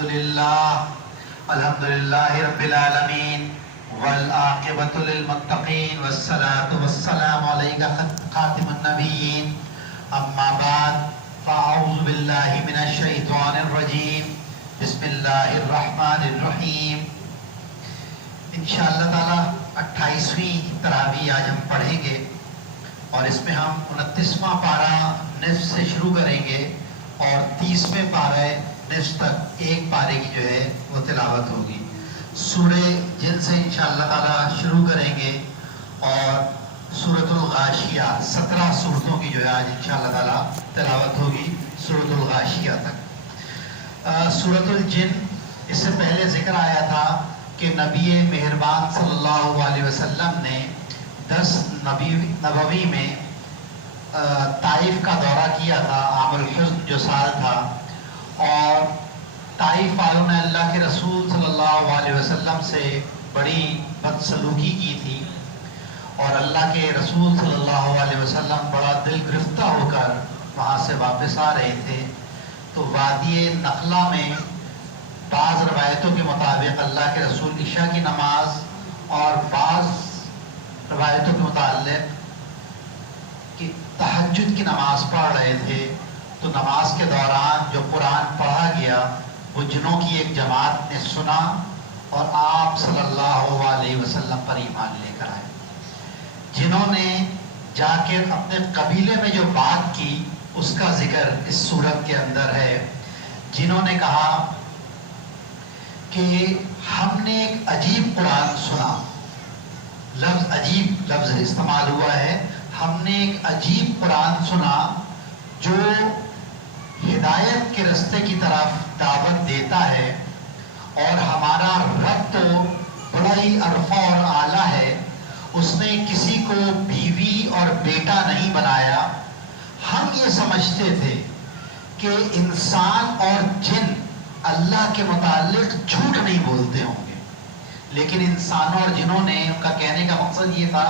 الحمدللہ رب العالمین والعاقبۃ للمتقین والصلاۃ والسلام علیک خاتم النبیین اما بعد فاعوذ باللہ من الشیطان الرجیم بسم اللہ الرحمن الرحیم۔ انشاءاللہ تعالی 28ویں تراویح آج ہم پڑھیں گے اور اس میں ہم 29واں پارہ نصف سے شروع کریں گے اور 30ویں پارہ نصف تک ایک پارے کی جو ہے وہ تلاوت ہوگی۔ سورہ جن سے انشاءاللہ تعالی شروع کریں گے اور سورۃ الغاشیہ 17 سورتوں کی جو ہے آج انشاءاللہ تعالی تلاوت ہوگی سورۃ الغاشیہ تک۔ سورۃ الجن اس سے پہلے ذکر آیا تھا کہ نبی مہربان صلی اللہ علیہ وسلم نے 10 نبوی میں طائف کا دورہ کیا تھا، عام الحزن جو سال تھا، اور طائف والوں نے اللہ کے رسول صلی اللہ علیہ وسلم سے بڑی بدسلوکی کی تھی اور اللہ کے رسول صلی اللہ علیہ وسلم بڑا دل گرفتہ ہو کر وہاں سے واپس آ رہے تھے۔ تو وادی نخلا میں بعض روایتوں کے مطابق اللہ کے رسول عشاء کی نماز اور بعض روایتوں کے متعلق کہ تہجد کی نماز پڑھ رہے تھے۔ تو نماز کے دوران جو قرآن پڑھا گیا وہ جنوں کی ایک جماعت نے سنا اور آپ صلی اللہ علیہ وسلم پر ایمان لے کر آئے۔ جنہوں نے جا کے اپنے قبیلے میں جو بات کی اس کا ذکر اس سورت کے اندر ہے۔ جنہوں نے کہا کہ ہم نے ایک عجیب قرآن سنا، لفظ عجیب لفظ استعمال ہوا ہے، ہم نے ایک عجیب قرآن سنا جو ہدایت کے رستے کی طرف دعوت دیتا ہے اور ہمارا رب تو بڑا ہی عرفہ اور اعلیٰ ہے، اس نے کسی کو بیوی اور بیٹا نہیں بنایا۔ ہم یہ سمجھتے تھے کہ انسان اور جن اللہ کے متعلق جھوٹ نہیں بولتے ہوں گے، لیکن انسانوں اور جنوں نے، ان کا کہنے کا مقصد یہ تھا،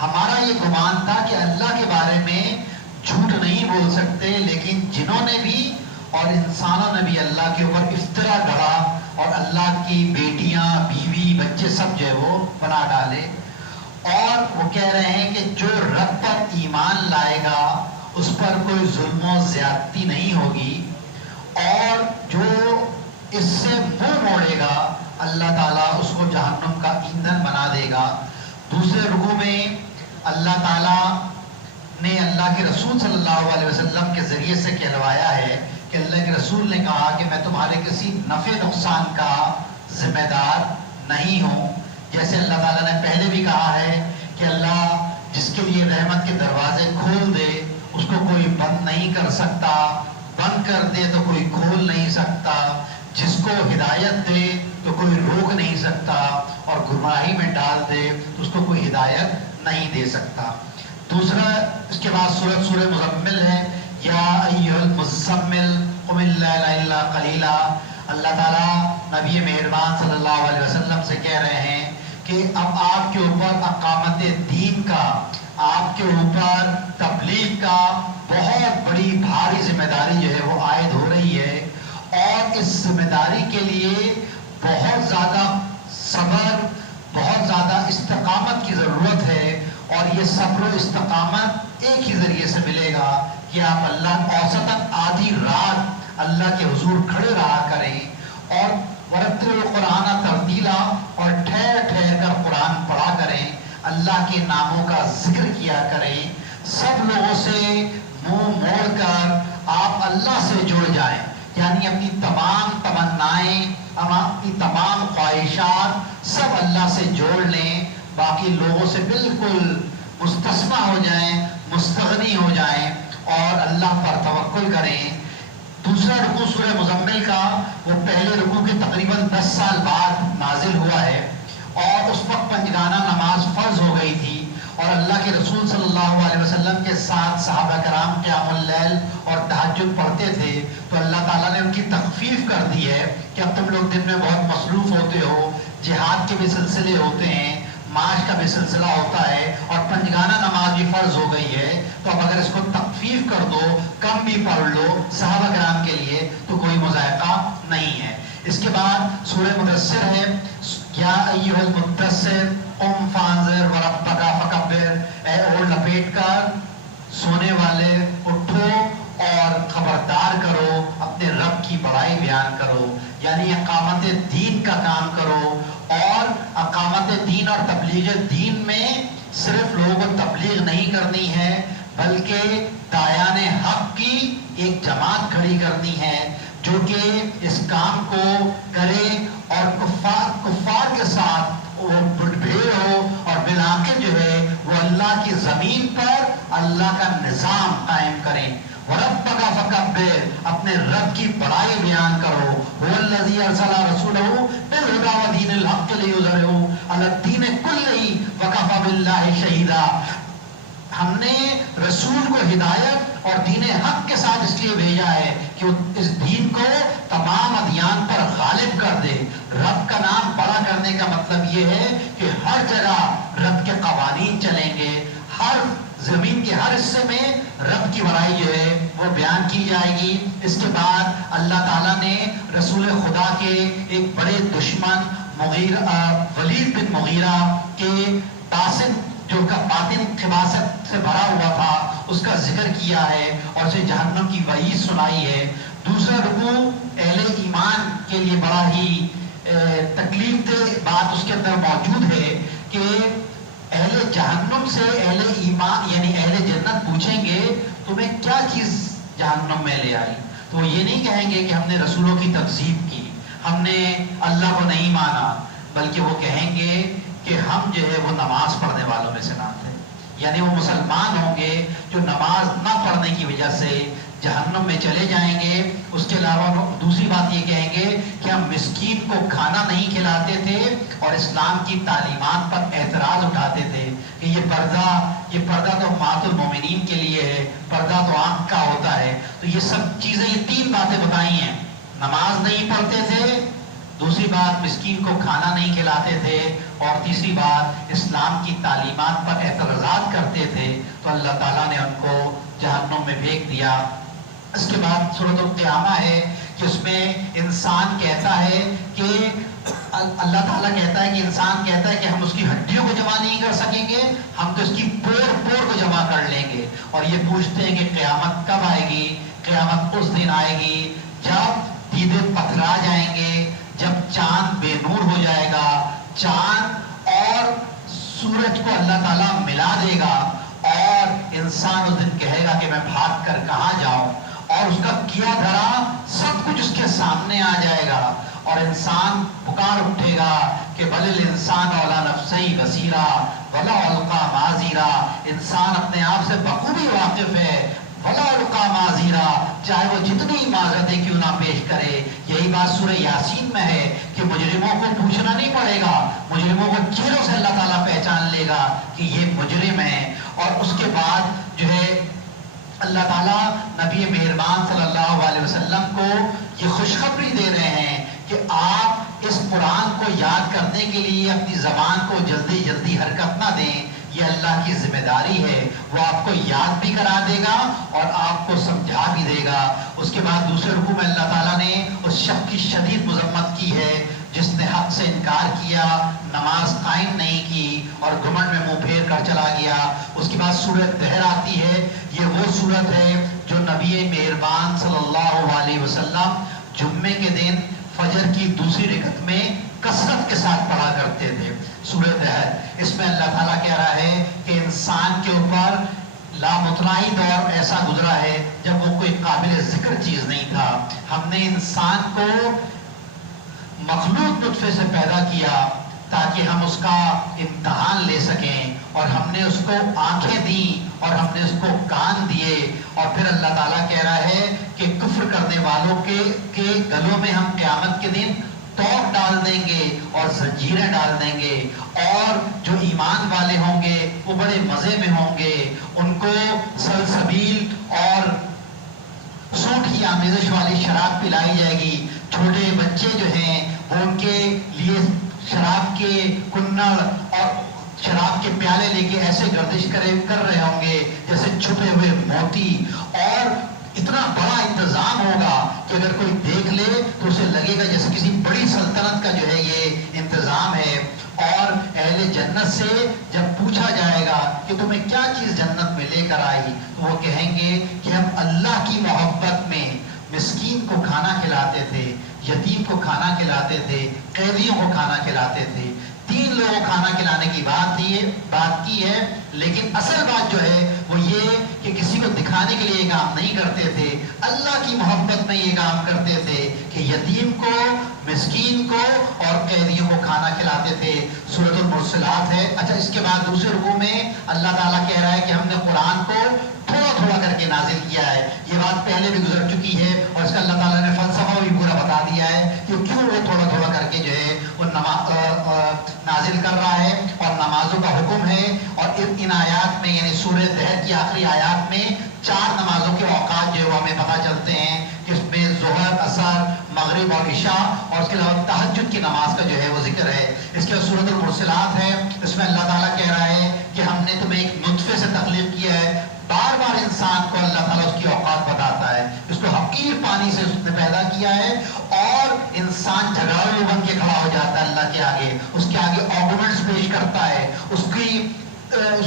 ہمارا یہ گمان تھا کہ اللہ کے بارے میں جھوٹ نہیں بول سکتے، لیکن جنوں نے بھی اور انسانوں نے بھی اللہ کے اوپر افطرا گڑھا اور اللہ کی بیٹیاں، بیوی، بچے سب جو ہے وہ بنا ڈالے۔ اور وہ کہہ رہے ہیں کہ جو رب پر ایمان لائے گا اس پر کوئی ظلم و زیادتی نہیں ہوگی، اور جو اس سے منہ موڑے گا اللہ تعالیٰ اس کو جہنم کا ایندھن بنا دے گا۔ دوسرے رکوع میں اللہ تعالیٰ نے اللہ کے رسول صلی اللہ علیہ وسلم کے ذریعے سے کہلوایا ہے کہ اللہ کے رسول نے کہا کہ میں تمہارے کسی نفع نقصان کا ذمہ دار نہیں ہوں۔ جیسے اللہ تعالیٰ نے پہلے بھی کہا ہے کہ اللہ جس کے لیے رحمت کے دروازے کھول دے اس کو کوئی بند نہیں کر سکتا، بند کر دے تو کوئی کھول نہیں سکتا، جس کو ہدایت دے تو کوئی روک نہیں سکتا، اور گمراہی میں ڈال دے تو اس کو کوئی ہدایت نہیں دے سکتا۔ دوسرا اس کے بعد سورہ مزمل ہے، یا ایھا المزمل قم اللیل الا قلیلا۔ اللہ تعالیٰ نبی مہربان صلی اللہ علیہ وسلم سے کہہ رہے ہیں کہ اب آپ کے اوپر اقامت دین کا، آپ کے اوپر تبلیغ کا بہت بڑی بھاری ذمہ داری جو ہے وہ عائد ہو رہی ہے، اور اس ذمہ داری کے لیے بہت زیادہ صبر، بہت زیادہ استقامت کی ضرورت ہے، اور یہ صبر و استقامت ایک ہی ذریعے سے ملے گا کہ آپ اللہ اوسطاً آدھی رات اللہ کے حضور کھڑے رہا کریں اور ورتل القرآن ترتیلا، اور ٹھہر ٹھہر کر قرآن پڑھا کریں، اللہ کے ناموں کا ذکر کیا کریں، سب لوگوں سے منہ موڑ کر آپ اللہ سے جڑ جائیں، یعنی اپنی تمام تمنائیں، اپنی تمام خواہشات سب اللہ سے جوڑ لیں، باقی لوگوں سے بالکل مستثنی ہو جائیں، مستغنی ہو جائیں اور اللہ پر توکل کریں۔ دوسرا رکوع سورہ مزمل کا وہ پہلے رکوع کے تقریباً 10 سال بعد نازل ہوا ہے، اور اس وقت پنجگانہ نماز فرض ہو گئی تھی، اور اللہ کے رسول صلی اللہ علیہ وسلم کے ساتھ صحابہ کرام قیام اللیل اور تہجد پڑھتے تھے، تو اللہ تعالیٰ نے ان کی تخفیف کر دی ہے کہ اب تم لوگ دن میں بہت مصروف ہوتے ہو، جہاد کے بھی سلسلے ہوتے ہیں، معاش کا بھی سلسلہ ہوتا ہے، اور پنجگانہ نماز بھی فرض ہو گئی ہے، تو اب اگر اس کو تخفیف کر دو، کم بھی پڑھ لو صحابہ کرام کے لیے تو کوئی مذائقہ نہیں ہے۔ اس کے بعد سورہ مدثر ہے، یا ایھا المدثر قم فانذر وربک فکبر، اے اوڑھ لپیٹ کر سونے والے اٹھو اور خبردار کرو، اپنے رب کی بڑائی بیان کرو، یعنی اقامت دین کا کام کرو۔ اور اقامت دین اور تبلیغ دین میں صرف لوگوں کو تبلیغ نہیں کرنی ہے، بلکہ داعیان حق کی ایک جماعت کھڑی کرنی ہے جو کہ اس کام کو کرے اور کفار کے ساتھ وہ بھیڑ ہو، اور بالآخر جو ہے وہ اللہ کی زمین پر اللہ کا نظام قائم کریں۔ وَرَبَّكَ فَكَبِّرْ، اپنے رب کی بڑائی بیان کرو۔ هُوَ الَّذِي أَرْسَلَ رَسُولَهُ بِالْهُدَىٰ وَدِينِ الْحَقِّ لِيُظْهِرَهُ عَلَى الدِّينِ كُلِّهِ وَكَفَىٰ بِاللَّهِ شَهِيدًا۔ ہم نے رسول کو ہدایت اور دین حق کے ساتھ اس لیے بھیجا ہے کہ وہ اس دین کو تمام ادیان پر غالب کر دے۔ رب کا نام بڑا کرنے کا مطلب یہ ہے کہ ہر جگہ رب کے قوانین چلیں گے، ہر زمین کے ہر حصے میں رب کی بڑائی جو ہے وہ بیان کی جائے گی۔ اس کے بعد اللہ تعالیٰ نے رسول خدا کے ایک بڑے دشمن ولید بن مغیرہ کے باطن جو کا باطن خباثت سے بھرا ہوا تھا اس کا ذکر کیا ہے اور اسے جہنم کی وعید سنائی ہے۔ دوسرا رکوع اہل ایمان کے لیے بڑا ہی تکلیف دہ بات اس کے اندر موجود ہے کہ اہل جہنم سے اہل ایمان یعنی اہل جنت پوچھیں گے تمہیں کیا چیز جہنم میں لے آئی، تو وہ یہ نہیں کہیں گے کہ ہم نے رسولوں کی تکذیب کی، ہم نے اللہ کو نہیں مانا، بلکہ وہ کہیں گے کہ ہم جو ہے وہ نماز پڑھنے والوں میں سے نہ تھے، یعنی وہ مسلمان ہوں گے جو نماز نہ پڑھنے کی وجہ سے جہنم میں چلے جائیں گے۔ اس کے علاوہ دوسری بات یہ کہیں گے کہ ہم مسکین کو کھانا نہیں کھلاتے تھے اور اسلام کی تعلیمات پر اعتراض اٹھاتے تھے کہ یہ پردہ تو امہات المومنین کے لیے ہے، پردہ تو آنکھ کا ہوتا ہے۔ تو یہ سب چیزیں، یہ تین باتیں بتائی ہیں، نماز نہیں پڑھتے تھے، دوسری بات مسکین کو کھانا نہیں کھلاتے تھے، اور تیسری بات اسلام کی تعلیمات پر اعتراضات کرتے تھے، تو اللہ تعالیٰ نے ان کو جہنم میں پھینک دیا۔ اس کے بعد سورۃ القیامہ ہے کہ اس میں انسان کہتا ہے کہ اللہ تعالیٰ کہتا ہے کہ انسان کہتا ہے کہ ہم اس کی ہڈیوں کو جمع نہیں کر سکیں گے، ہم تو اس کی پور کو جمع کر لیں گے۔ اور یہ پوچھتے ہیں کہ قیامت کب آئے گی؟ قیامت اس دن آئے گی جب دیدے پتھرا جائیں گے، جب چاند بے نور ہو جائے گا، چاند اور سورج کو اللہ تعالیٰ ملا دے گا، اور انسان اس دن کہے گا کہ میں بھاگ کر کہاں جاؤں، اور اس کا کیا دھرا سب کچھ اس کے سامنے آ جائے گا، اور انسان پکار اٹھے گا کہ بل الانسان علی نفسہ بصیرا ولا القی معذرا، انسان اپنے آپ سے بخوبی واقف ہے، ولا القی معذرا، چاہے وہ جتنی معذرتیں کیوں نہ پیش کرے۔ یہی بات سورہ یاسین میں ہے کہ مجرموں کو پوچھنا نہیں پڑے گا، مجرموں کو چہروں سے اللہ تعالیٰ پہچان لے گا کہ یہ مجرم ہے۔ اور اس کے بعد جو ہے اللہ تعالیٰ نبی مہربان صلی اللہ علیہ وسلم کو یہ خوشخبری دے رہے ہیں کہ آپ اس قرآن کو یاد کرنے کے لیے اپنی زبان کو جلدی جلدی حرکت نہ دیں، یہ اللہ کی ذمہ داری ہے، وہ آپ کو یاد بھی کرا دے گا اور آپ کو سمجھا بھی دے گا۔ اس کے بعد دوسرے رکوع میں اللہ تعالیٰ نے اس شخص کی شدید مذمت کی ہے جس نے حق سے انکار کیا، نماز قائم نہیں کی اور گھمنڈ میں منہ پھیر کر چلا گیا۔ اس کے بعد سورۃ دہر آتی ہے، یہ وہ سورت ہے جو نبی مہربان صلی اللہ علیہ وسلم جمعے کے دن فجر کی دوسری رکعت میں کثرت کے ساتھ پڑھا کرتے تھے۔ سورۃ دہر، اس میں اللہ تعالیٰ کہہ رہا ہے کہ انسان کے اوپر لامتناہی دور ایسا گزرا ہے جب وہ کوئی قابل ذکر چیز نہیں تھا۔ ہم نے انسان کو مخلوق نطفے سے پیدا کیا تاکہ ہم اس کا امتحان لے سکیں، اور ہم نے اس کو آنکھیں دیں اور ہم نے اس کو کان دیے، اور پھر اللہ تعالیٰ کہہ رہا ہے کہ کفر کرنے والوں کے گلوں میں ہم قیامت کے دن توق ڈال دیں گے اور زنجیریں ڈال دیں گے، اور جو ایمان والے ہوں گے وہ بڑے مزے میں ہوں گے، ان کو سلسبیل اور سونٹ کی آمیزش والی شراب پلائی جائے گی۔ چھوٹے بچے جو ہیں وہ ان کے لیے شراب کے کنڑ اور شراب کے پیالے لے کے ایسے گردش کر رہے ہوں گے جیسے چھپے ہوئے موتی، اور اتنا بڑا انتظام ہوگا کہ اگر کوئی دیکھ لے تو اسے لگے گا جیسے کسی بڑی سلطنت کا جو ہے یہ انتظام ہے. اور اہل جنت سے جب پوچھا جائے گا کہ تمہیں کیا چیز جنت میں لے کر آئی, تو وہ کہیں گے کہ ہم اللہ کی محبت میں مسکین کو کھانا کھلاتے تھے, یتیم کو کھانا کھلاتے تھے, قیدیوں کو کھانا کھلاتے تھے. 3 لوگوں کو کھانا کھلانے کی بات کی ہے, لیکن اصل بات جو ہے وہ یہ کہ کسی کو دکھانے کے لیے یہ کام نہیں کرتے تھے, اللہ کی محبت میں یہ کام کرتے تھے کہ یتیم کو, مسکین کو اور قیدیوں کو کھانا کھلاتے تھے. سورۃ المرسلات ہے. اچھا, اس کے بعد دوسرے رکوع میں اللہ تعالیٰ کہہ رہا ہے کہ ہم نے قرآن کو تھوڑا تھوڑا کر کے نازل کیا ہے. یہ بات پہلے بھی گزر چکی ہے اور اس کا اللہ تعالیٰ نے فلسفہ بھی پورا بتا دیا ہے کہ کیوں وہ تھوڑا تھوڑا کر کے جو ہے وہ نازل کر رہا ہے. اور نمازوں کا حکم ہے, اور ان آیات میں یعنی سورہ دہر کی آخری آیات میں 4 نمازوں کے اوقات جو ہے وہ ہمیں پتہ چلتے ہیں کہ اس میں ظہر, عصر, مغرب اور عشاء, اور اس کے علاوہ تہجد کی نماز کا جو ہے وہ ذکر ہے. اس کے بعد سورۃ المرسلات ہے. اس میں اللہ تعالیٰ کہہ رہا ہے کہ ہم نے تمہیں ایک نطفے سے تخلیق کیا ہے. بار بار انسان کو اللہ تعالیٰ اس کی اوقات بتاتا ہے. اس کو حقیر پانی سے اس نے پیدا کیا ہے, اور انسان جھگڑالو بن کے کھڑا ہو جاتا ہے اللہ کے آگے, اس کے آگے آرگومنٹس پیش کرتا ہے, اس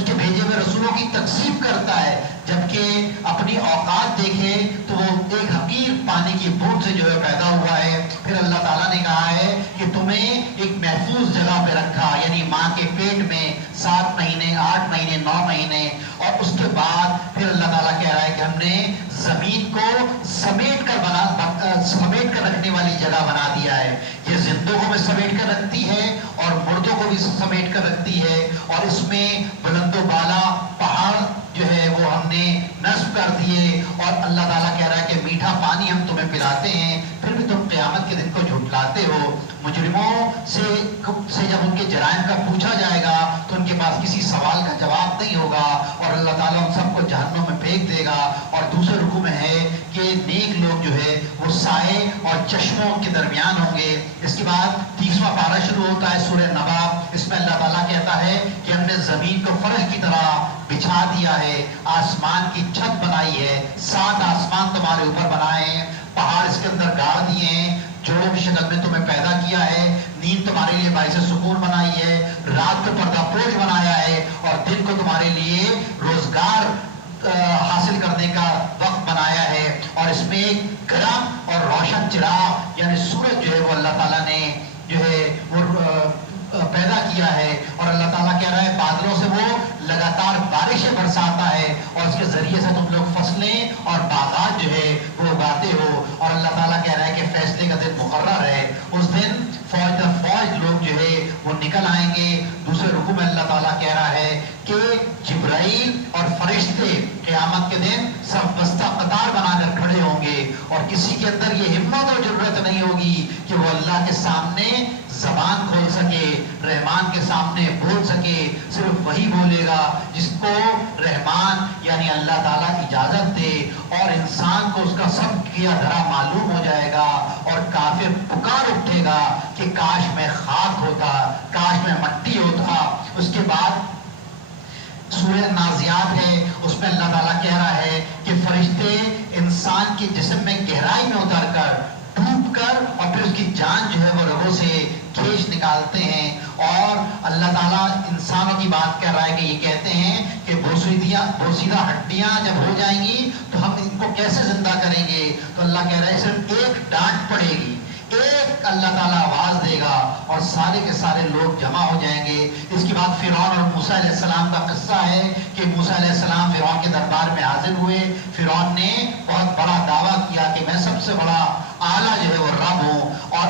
کے بھیجے ہوئے رسولوں کی تقسیم کرتا ہے. جبکہ اپنی اوقات دیکھے تو وہ ایک حقیر پانی کی بوند سے جو ہے پیدا ہوا ہے. پھر اللہ تعالیٰ نے کہا ہے کہ تمہیں ایک محفوظ جگہ پہ رکھا, یعنی ماں کے پیٹ میں 7 مہینے, 8 مہینے, 9 مہینے, اور اس کے بعد پھر اللہ تعالیٰ کہہ رہا ہے کہ ہم نے زمین کو سمیٹ کر رکھنے والی جگہ بنا دیا ہے. یہ زندوں کو بھی سمیٹ کر رکھتی ہے اور مردوں کو بھی سمیٹ کر رکھتی ہے, اور اس میں بلند و بالا پہاڑ جو ہے وہ ہم نے نصب کر دیے. اور اللہ تعالیٰ کہہ رہا ہے کہ میٹھا پانی ہم تمہیں پلاتے ہیں, پھر بھی تم قیامت کے دن کو جھٹلاتے ہو. مجرموں سے جب ان کے جرائم کا پوچھا جائے گا تو ان کے پاس کسی سوال کا جواب نہیں ہوگا, اور اللہ تعالیٰ ان سب کو جہنم میں پھینک دے گا. اور دوسرے رکوع میں ہے کہ نیک لوگ جو ہے وہ سائے اور چشموں کے درمیان ہوں گے. اس کے بعد 30واں پارہ شروع ہوتا ہے سورہ نبا. اس میں اللہ تعالیٰ کہتا ہے کہ ہم نے زمین کو فرش کی طرح بچھا دیا ہے, آسمان کی چھت بنائی ہے, 7 آسمان تمہارے اوپر بنائے ہیں, پہاڑ اس کے اندر گاڑ دیے ہیں, جوڑوں کی شکل میں تمہیں پیدا کیا ہے, نیند تمہارے لیے باعث سکون بنائی ہے, رات کو پردہ پوش بنایا ہے, اور دن کو تمہارے لیے روزگار حاصل کرنے کا وقت بنایا ہے. اور اس میں ایک گرم اور روشن چراغ یعنی سورج جو ہے وہ اللہ تعالیٰ نے جو ہے وہ پیدا کیا ہے. اور اللہ تعالیٰ کہہ رہا ہے بادلوں سے وہ لگاتار بارشیں برساتا ہے, اور اس کے ذریعے سے تم لوگ فصلیں اور باغات جو ہے وہ اگاتے ہو. اور اللہ تعالیٰ کہہ رہا ہے کہ فیصلے کا دن مقرر ہے, اس دن فوج در فوج لوگ جو ہے وہ نکل آئیں گے. دوسرے رکوع میں اللہ تعالیٰ کہہ رہا ہے کہ جبرائیل اور فرشتے قیامت کے دن سب بستہ قطار بنا کر کھڑے ہوں گے, اور کسی کے اندر یہ ہمت اور ضرورت نہیں ہوگی کہ وہ اللہ کے سامنے زبان کھول سکے, رحمان کے سامنے بول سکے. صرف وہی بولے گا جس کو رحمان یعنی اللہ تعالیٰ اجازت دے, اور انسان کو اس کا سب کیا دھرا معلوم ہو جائے گا, اور کافر پکار اٹھے گا کہ کاش میں خاک ہوتا, کاش میں مٹی ہوتا. اس کے بعد سورہ نازیات ہے, اس میں اللہ تعالیٰ کہہ رہا ہے کہ فرشتے انسان کے جسم میں گہرائی میں اتر کر ڈوب کر اور پھر اس کی جان جو ہے وہ رگوں سے کھینچ نکالتے ہیں. اور اللہ تعالیٰ انسانوں کی بات کر رہا ہے کہ یہ کہتے ہیں کہ بوسیدہ ہڈیاں جب ہو جائیں گی تو ہم ان کو کیسے زندہ کریں گے. تو اللہ کہہ رہا ہے صرف ایک ڈانٹ پڑے گی, ایک اللہ تعالیٰ آواز دے گا اور سارے کے سارے لوگ جمع ہو جائیں گے. اس کے بعد فرعون اور موسیٰ علیہ السلام کا قصہ ہے کہ موسیٰ علیہ السلام فرعون کے دربار میں حاضر ہوئے. فرعون نے بہت بڑا دعویٰ کیا کہ میں سب سے بڑا اعلیٰ جو ہے وہ رب ہوں, اور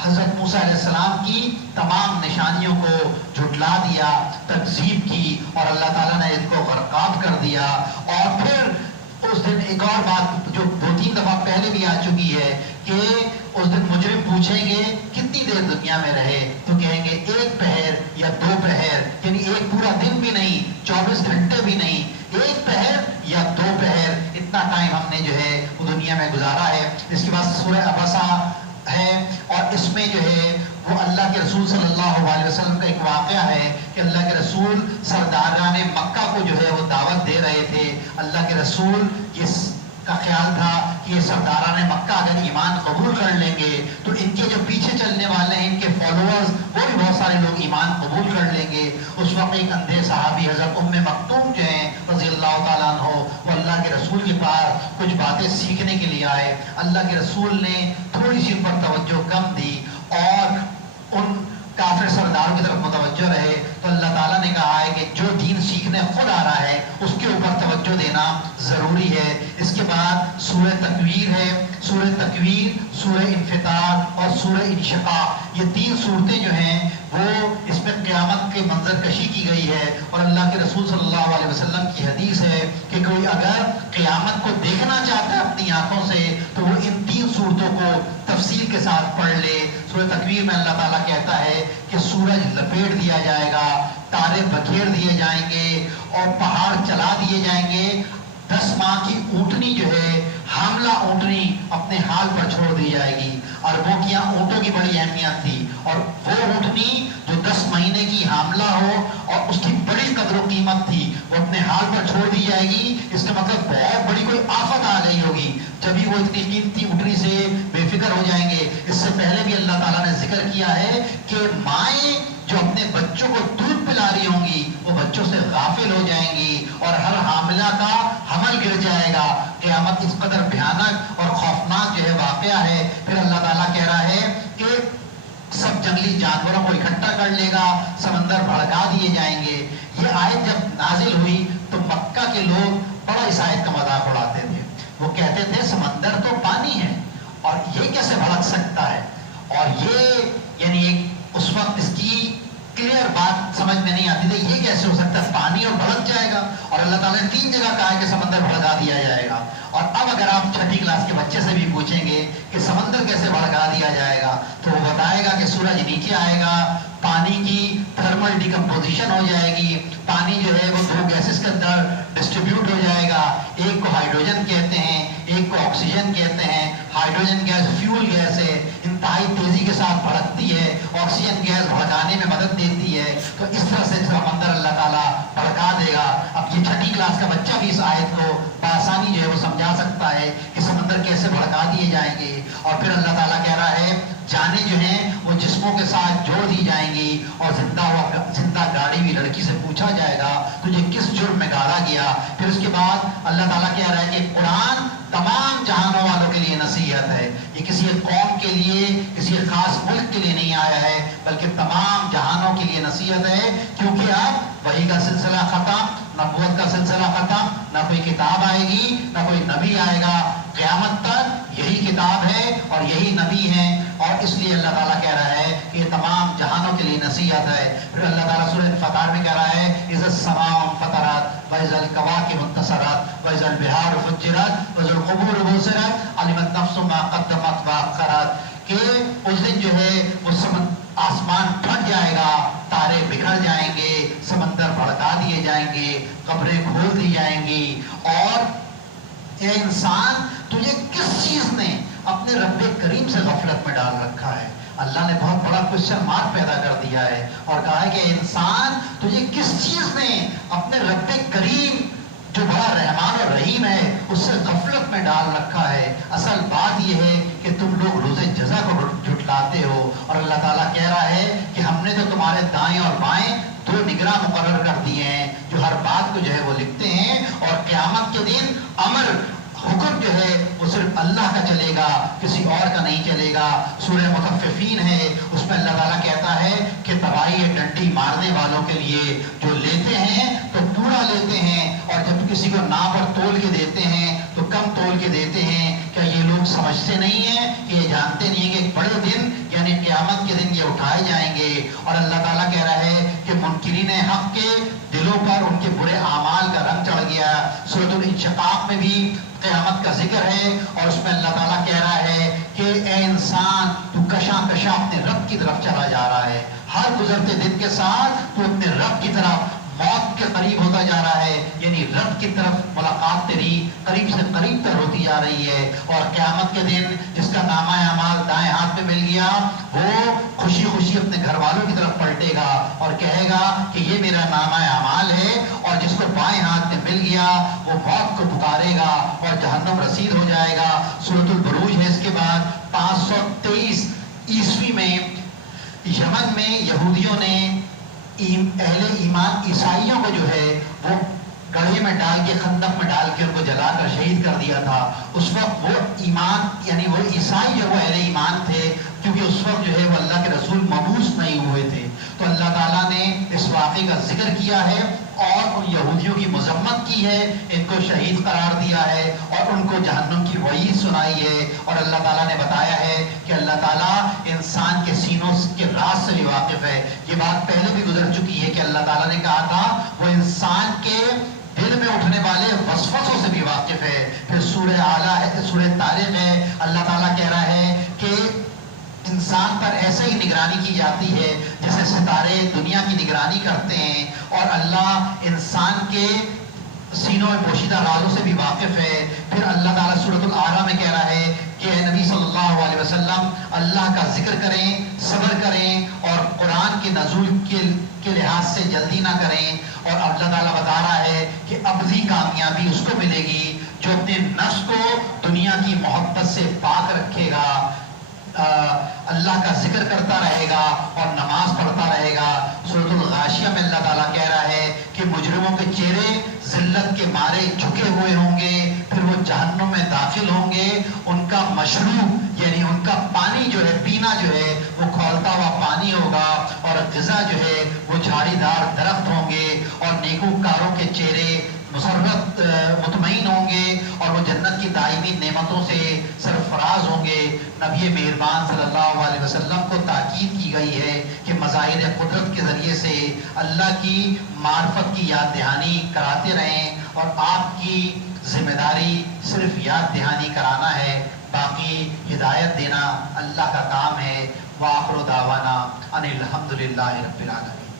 حضرت موسیٰ علیہ السلام کی تمام نشانیوں کو جھٹلا دیا, تکذیب کی, اور اللہ تعالیٰ نے ان کو غرقاب کر دیا. اور پھر اس دن ایک اور بات جو 2-3 دفعہ پہلے بھی آ چکی ہے کہ اس دن مجرم پوچھیں گے کتنی دیر دنیا میں رہے, تو کہیں گے 1 پہر یا 2 پہر, یعنی ایک پورا دن بھی نہیں, 24 گھنٹے بھی نہیں, 1 پہر یا 2 پہر, اتنا ٹائم ہم نے جو ہے وہ دنیا میں گزارا ہے. اس کے بعد سورہ عبسہ ہے, اور اس میں جو ہے وہ اللہ کے رسول صلی اللہ علیہ وسلم کا ایک واقعہ ہے کہ اللہ کے رسول سرداران مکہ کو جو ہے وہ دعوت دے رہے تھے. اللہ کے رسول یہ کا خیال تھا کہ یہ سرداران مکہ اگر ایمان قبول کر لیں گے تو ان کے جو پیچھے چلنے والے ہیں، ان کے فالوورز، وہ بھی بہت سارے لوگ ایمان قبول کر لیں گے۔ اس وقت ایک اندھے صحابی حضرت ام مکتوم جو ہیں رضی اللہ تعالیٰ عنہ، وہ اللہ کے رسول کے پاس کچھ باتیں سیکھنے کے لیے آئے۔ اللہ کے رسول نے تھوڑی سی ان پر توجہ کم دی اور ان کافر سرداروں کی طرف متوجہ رہے، تو اللہ تعالیٰ نے کہا ہے کہ جو دین سیکھنے خود آ رہا ہے اس کے اوپر توجہ دینا ضروری ہے۔ اس کے بعد سورہ تکویر ہے، سورہ تکویر، سورہ انفطار اور سورہ انشقاق، یہ تین صورتیں جو ہیں وہ اس میں قیامت کے منظر کشی کی گئی ہے۔ اور اللہ کے رسول صلی اللہ علیہ وسلم کی حدیث ہے کہ کوئی اگر قیامت کو دیکھنا چاہتا ہے اپنی آنکھوں سے تو وہ ان تین صورتوں کو تفصیل کے ساتھ پڑھ لے۔ سورہ تکویر میں اللہ تعالیٰ کہتا ہے کہ سورج لپیٹ دیا جائے گا، تارے بکھیر دیے جائیں گے اور پہاڑ چلا دیے جائیں گے۔ 10 ماہ کی اونٹنی جو ہے، حاملہ اونٹنی اپنے حال پر چھوڑ دی جائے گی۔ عربوں کی یہاں اونٹوں کی بڑی اہمیت تھی، اور وہ اونٹنی جو 10 مہینے کی حاملہ ہو اور اس کی بڑی قدر و قیمت تھی، وہ اپنے حال پر چھوڑ دی جائے گی۔ اس کا مطلب بہت بڑی کوئی آفت آ گئی ہوگی، جبھی وہ اتنی قیمتی اونٹنی سے بے فکر ہو جائیں گے۔ اس سے پہلے بھی اللہ تعالیٰ نے ذکر کیا ہے کہ مائیں جو اپنے بچوں کو دودھ پلا رہی ہوں گی وہ بچوں سے غافل ہو جائیں گی اور ہر حاملہ کا حمل گر جائے گا۔ قیامت اس قدر بھیانک اور خوفناک جو ہے واقعہ ہے۔ پھر اللہ تعالیٰ کہہ رہا ہے کہ سب جنگلی جانوروں کو اکٹھا کر لے گا، سمندر بھڑکا دیے جائیں گے۔ یہ آیت جب نازل ہوئی تو مکہ کے لوگ بڑا اس آیت کا مذاق اڑاتے تھے۔ وہ کہتے تھے سمندر تو پانی ہے اور یہ کیسے بھڑک سکتا ہے، اور یہ یعنی ایک اس وقت اس کی کلیئر بات سمجھ میں نہیں آتی تھی، یہ کیسے ہو سکتا ہے پانی اور بھڑک جائے گا۔ اور اللہ تعالیٰ نے 3 جگہ کہا ہے کہ سمندر بھڑکا دیا جائے گا۔ اور اب اگر آپ چھٹی کلاس کے بچے سے بھی پوچھیں گے کہ سمندر کیسے بھڑکا دیا جائے گا تو وہ بتائے گا کہ سورج نیچے آئے گا، پانی کی تھرمل ڈیکمپوزیشن ہو جائے گی، پانی جو ہے وہ 2 گیسز کے اندر ڈسٹریبیوٹ ہو جائے گا، ایک کو ہائیڈروجن کہتے ہیں، ایک کو آکسیجن کہتے ہیں۔ ہائیڈروجن گیس فیول گیس ہے، انتہائی تیزی کے ساتھ بھڑکتی ہے، آکسیجن گیس بھڑکانے میں مدد دیتی ہے۔ تو اس طرح سے سمندر اللہ تعالیٰ بھڑکا دے گا۔ اب یہ چھٹی کلاس کا بچہ بھی اس آیت کو بآسانی جو ہے وہ سمجھا سکتا ہے کہ سمندر کیسے بھڑکا دیے جائیں گے۔ اور پھر اللہ تعالیٰ کہہ رہا ہے جانیں جو ہیں وہ جسموں کے ساتھ جوڑ دی جائیں گی، اور زندہ گاڑی بھی لڑکی سے پوچھا جائے گا تجھے کس جرم میں گاڑا گیا۔ پھر اس کے بعد اللہ تعالیٰ کہہ رہا ہے کہ قرآن تمام جہانوں والوں کے لیے نصیحت ہے، یہ کسی ایک قوم کے لیے، کسی ایک خاص ملک کے لیے نہیں آیا ہے، بلکہ تمام جہانوں کے لیے نصیحت ہے۔ کیونکہ اب وحی کا سلسلہ ختم، نبوت کا سلسلہ ختم، نہ کوئی کتاب آئے گی، نہ کوئی نبی آئے گا، قیامت تک یہی کتاب ہے اور یہی نبی ہیں۔ اور اس لیے اللہ تعالیٰ کہہ رہا ہے کہ یہ تمام جہانوں کے لیے نصیحت ہے۔ پھر اللہ تعالیٰ سورہ انفطار میں کہہ رہا ہے اذا السماء انفطرت واذا الکواکب انتثرت واذا البحار فجرت واذا القبور بعثرت علمت نفس ما قدمت واخرت، کہ اس دن جو ہے وہ آسمان پھٹ جائے گا، تارے بکھر جائیں گے، سمندر بھڑکا دیے جائیں گے، قبریں کھول دی جائیں گی، اور اے انسان تجھے کس چیز نے اپنے رب کریم سے غفلت میں ڈال رکھا ہے۔ اللہ نے بہت بڑا کوشچن مارک پیدا کر دیا ہے اور کہا ہے کہ اے انسان تجھے کس چیز نے اپنے رب کریم جو بڑا رحمان اور رحیم ہے اس سے غفلت میں ڈال رکھا ہے۔ اصل بات یہ ہے کہ تم لوگ روز جزا کو جھٹلاتے ہو، اور اللہ تعالیٰ کہہ رہا ہے کہ ہم نے تو تمہارے دائیں اور بائیں 2 نگراں مقرر کر دیے ہیں جو ہر بات کو جو ہے وہ لکھتے ہیں، اور قیامت کے دن امر حکم جو ہے وہ صرف اللہ کا چلے گا، کسی اور کا نہیں چلے گا۔ سورہ مطففین ہے، اس میں اللہ تعالیٰ کہتا ہے کہ تباہی ڈنڈی مارنے والوں کے لیے جو لیتے ہیں تو پورا لیتے ہیں، اور جب کسی کو ناپ اور تول کے دیتے ہیں تو کم تول کے دیتے ہیں۔ کیا یہ لوگ سمجھتے نہیں ہیں کہ یہ جانتے نہیں ہیں کہ ایک بڑے دن یعنی قیامت کے دن یہ اٹھائے جائیں گے؟ اور اللہ تعالیٰ کہہ رہا ہے کہ منکرین حق کے دلوں پر ان کے برے اعمال کا رنگ چڑھ گیا۔ سورۃ الانشقاق میں بھی قیامت کا ذکر ہے، اور اس میں اللہ تعالیٰ کہہ رہا ہے کہ اے انسان تو کشاں کشاں اپنے رب کی طرف چلا جا رہا ہے، ہر گزرتے دن کے ساتھ تو اپنے رب کی طرف موت کے قریب ہوتا جا رہا ہے، یعنی رب کی طرف ملاقات تیری قریب سے قریب تر ہوتی جا رہی ہے، اور قیامت کے دن جس کا نامہ اعمال دائیں ہاتھ میں مل گیا وہ خوشی خوشی اپنے گھر والوں کی طرف پلٹے گا اور کہے گا کہ یہ میرا نامہ اعمال ہے، اور جس کو بائیں ہاتھ میں مل گیا وہ موت کو پکارے گا اور جہنم رسید ہو جائے گا۔ سورۃ البروج ہے اس کے بعد 523 عیسوی میں یمن میں یہودیوں نے اہل ایمان عیسائیوں کو جو ہے وہ گڑھے میں ڈال کے، خندق میں ڈال کے ان کو جلا کر شہید کر دیا تھا۔ اس وقت وہ ایمان یعنی وہ عیسائی جو وہ اہل ایمان تھے، کیونکہ اس وقت جو ہے وہ اللہ کے رسول مبعوث نہیں ہوئے تھے، تو اللہ تعالیٰ نے اس واقعے کا ذکر کیا ہے اور ان یہودیوں کی مذمت کی ہے، ان کو شہید قرار دیا ہے اور ان کو جہنم کی وعید سنائی ہے، اور اللہ تعالیٰ نے بتایا ہے کہ اللہ تعالیٰ انسان کے سینوں کے راز سے بھی واقف ہے۔ یہ بات پہلے بھی گزر چکی ہے کہ اللہ تعالیٰ نے کہا تھا وہ انسان کے دل میں اٹھنے والے وسوسوں سے بھی واقف ہے۔ پھر سورہ اعلیٰ ہے، سورہ طارق ہے، اللہ تعالیٰ کہہ رہا ہے کہ انسان پر ایسے ہی نگرانی کی جاتی ہے جیسے ستارے دنیا کی نگرانی کرتے ہیں، اور اللہ انسان کے سینوں میں پوشیدہ رازوں سے بھی واقف ہے۔ پھر اللہ تعالیٰ سورۃ الاعراف میں کہہ رہا ہے کہ اے نبی صلی اللہ علیہ وسلم اللہ کا ذکر کریں، صبر کریں اور قرآن کے نزول کے لحاظ سے جلدی نہ کریں، اور اللہ تعالیٰ بتا رہا ہے کہ ابدی کامیابی اس کو ملے گی جو اپنے نفس کو دنیا کی محبت سے پاک رکھے گا، اللہ کا ذکر کرتا رہے گا اور نماز پڑھتا رہے گا۔ سورۃ الغاشیہ میں اللہ تعالیٰ کہہ رہا ہے کہ مجرموں کے چہرے ذلت کے مارے جھکے ہوئے ہوں گے، پھر وہ جہنم میں داخل ہوں گے، ان کا مشروب یعنی ان کا پانی جو ہے، پینا جو ہے وہ کھولتا ہوا پانی ہوگا، اور غذا جو ہے وہ جھاڑی دار درخت ہوں گے، اور نیکوکاروں کے چہرے مسرت مطمئن ہوں گے، اور وہ جنت کی دائمی نعمتوں سے سرفراز ہوں گے۔ نبی مہربان صلی اللہ علیہ وسلم کو تاکید کی گئی ہے کہ مظاہر قدرت کے ذریعے سے اللہ کی معرفت کی یاد دہانی کراتے رہیں، اور آپ کی ذمہ داری صرف یاد دہانی کرانا ہے، باقی ہدایت دینا اللہ کا کام ہے۔ وآخر دعوانا ان الحمد للہ رب العالمین۔